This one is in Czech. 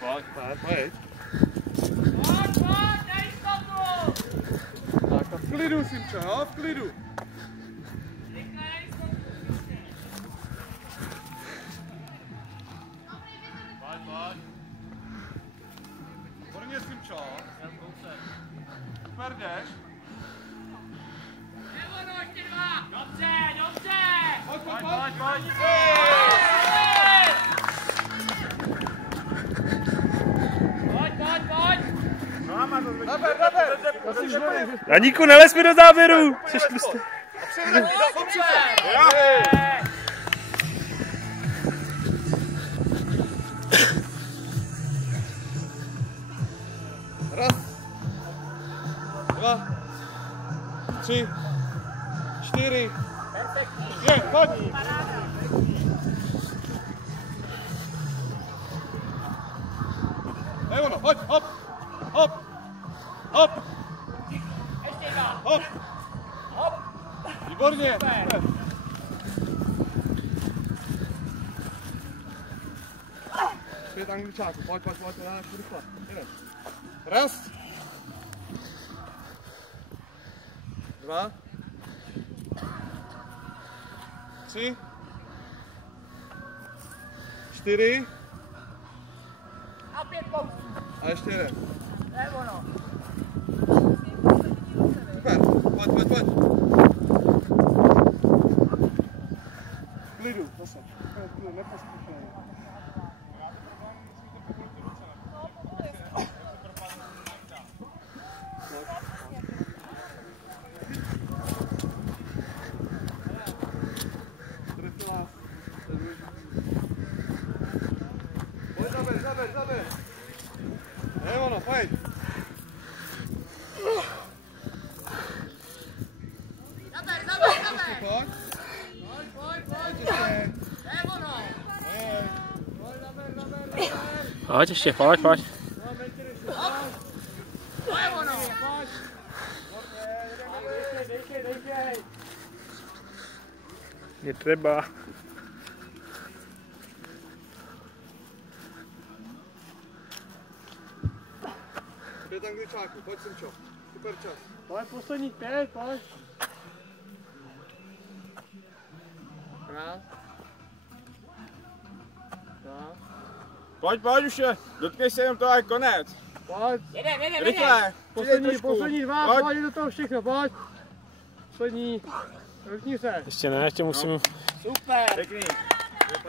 Pojď, pojď. Tak a v klidu, Simčo, jo, v klidu. Výborně, Simčo. Super, jdeš. Dobře, dobře! Pojď, pojď, pojď. Janíku, nelez mi do záběru! Raz, 2, 3, 4. Je, pojď! Dej ono, pojď, hop, hop, hop, hop, hop, výborně. Zpět Angličáku, pojď, dáš rychle. Raz, 2, 3, 4. A 5 kousů. A ještě jeden. To je ono. Super, pojď. Klidu, zase. Klidu, nepospíšej. Pojď, zaber. Je ono, pojď. Zaber. Pojď ještě, pojď. Je třeba. Pět Angličáků, pojď Simčo. Super čas. Pojď, posledních 5, pojď. Raz. Pojď už je, dotkej se jenom to a konec. Pojď. Jedem. Rychle. Poslední 2, pojď do toho všechno, pojď. Poslední. Dotkni se. Ještě ne, ještě musím... Super. Pěkný.